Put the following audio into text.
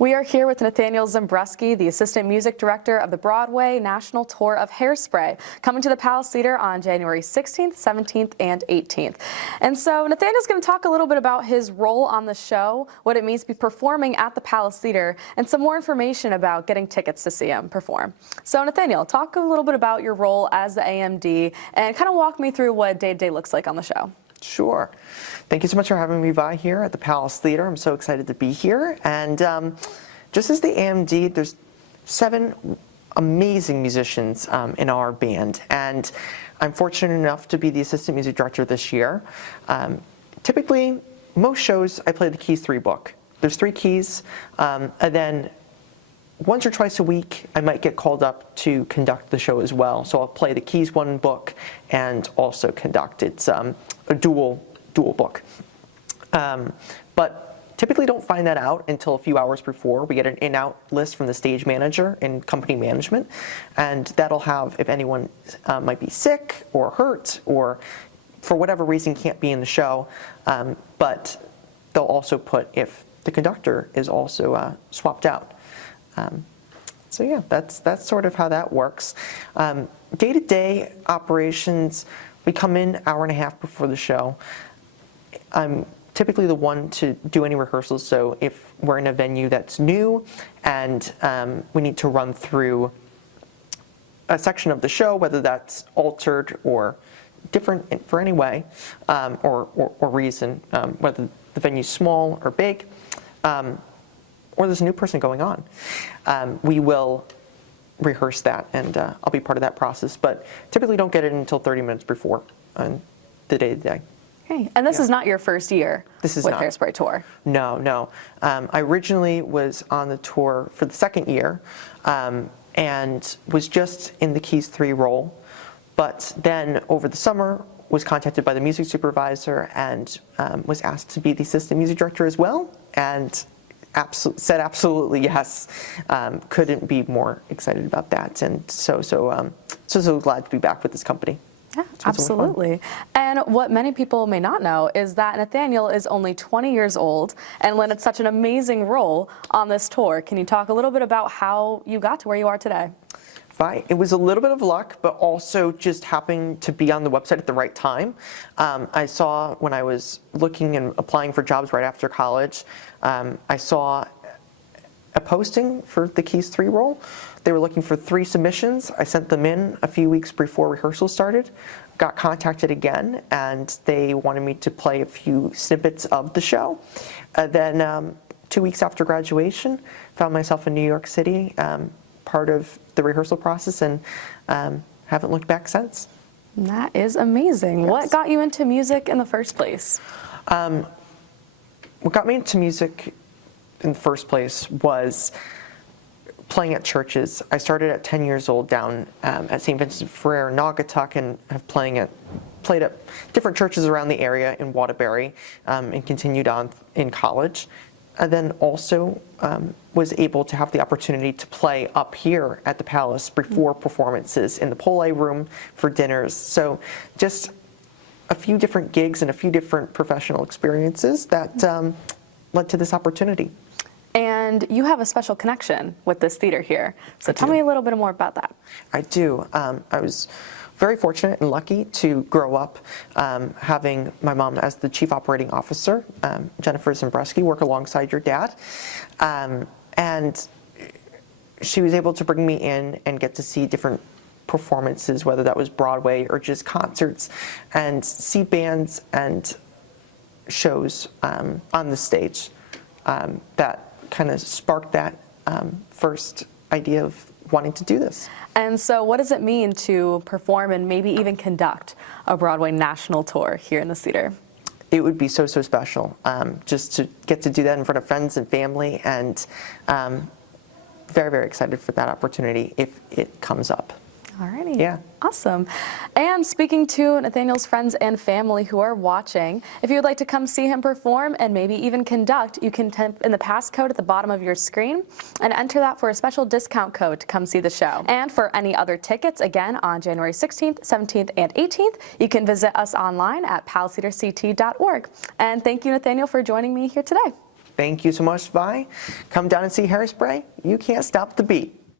We are here with Nathaniel Zembruski, the Assistant Music Director of the Broadway National Tour of Hairspray, coming to the Palace Theater on January 16th, 17th, and 18th. And so Nathaniel's going to talk a little bit about his role on the show, what it means to be performing at the Palace Theater, and some more information about getting tickets to see him perform. So Nathaniel, talk a little bit about your role as the AMD and kind of walk me through what day-to-day looks like on the show. Sure. Thank you so much for having me by here at the Palace Theater. I'm so excited to be here. And just as the AMD, there's 7 amazing musicians in our band. And I'm fortunate enough to be the Assistant Music Director this year. Typically, most shows, I play the Keys 3 book. There's 3 keys. And then once or twice a week, I might get called up to conduct the show as well. So I'll play the Keys 1 book and also conduct. It's a dual book. But typically don't find that out until a few hours before. We get an in-out list from the stage manager and company management, and that'll have if anyone might be sick or hurt or for whatever reason can't be in the show, but they'll also put if the conductor is also swapped out. So yeah, that's sort of how that works. Day-to-day operations, we come in an hour and a half before the show. I'm typically the one to do any rehearsals, so if we're in a venue that's new and we need to run through a section of the show, whether that's altered or different for any way or reason, whether the venue's small or big, or there's a new person going on, we will rehearse that, and I'll be part of that process, but typically don't get it until 30 minutes before on the day-to-day. Okay. And this is not your first year with Hairspray Tour? No. I originally was on the tour for the 2nd year and was just in the Keys 3 role, but then over the summer was contacted by the music supervisor and was asked to be the Assistant Music Director as well, and said absolutely yes. Couldn't be more excited about that, and so glad to be back with this company. Yeah, absolutely. And what many people may not know is that Nathaniel is only 20 years old and landed such an amazing role on this tour. Can you talk a little bit about how you got to where you are today? It was a little bit of luck, but also just happening to be on the website at the right time. I saw when I was looking and applying for jobs right after college, I saw a posting for the Keys 3 role. They were looking for 3 submissions. I sent them in a few weeks before rehearsal started, got contacted again, and they wanted me to play a few snippets of the show. Then 2 weeks after graduation, found myself in New York City, part of the rehearsal process, and haven't looked back since. That is amazing. Yes. What got you into music in the first place? What got me into music in the first place was playing at churches. I started at 10 years old down at St. Vincent Ferrer in Naugatuck, and have played at different churches around the area in Waterbury, and continued on in college. And then also was able to have the opportunity to play up here at the Palace before performances in the Pole room for dinners. So just a few different gigs and a few different professional experiences that led to this opportunity. And you have a special connection with this theater here. So tell me a little bit more about that. I do. I was very fortunate and lucky to grow up having my mom as the chief operating officer, Jennifer Zembruski, work alongside your dad. And she was able to bring me in and get to see different performances, whether that was Broadway or just concerts, and see bands and shows on the stage that kind of sparked that first idea of wanting to do this. And so what does it mean to perform and maybe even conduct a Broadway national tour here in the theater? It would be so special just to get to do that in front of friends and family, and very excited for that opportunity if it comes up. Alrighty. Yeah. Awesome. And speaking to Nathaniel's friends and family who are watching, if you would like to come see him perform and maybe even conduct, you can type in the passcode at the bottom of your screen and enter that for a special discount code to come see the show. And for any other tickets, again, on January 16th, 17th, and 18th, you can visit us online at palacetheaterct.org. And thank you, Nathaniel, for joining me here today. Thank you so much, Vi. Come down and see Hairspray. You can't stop the beat.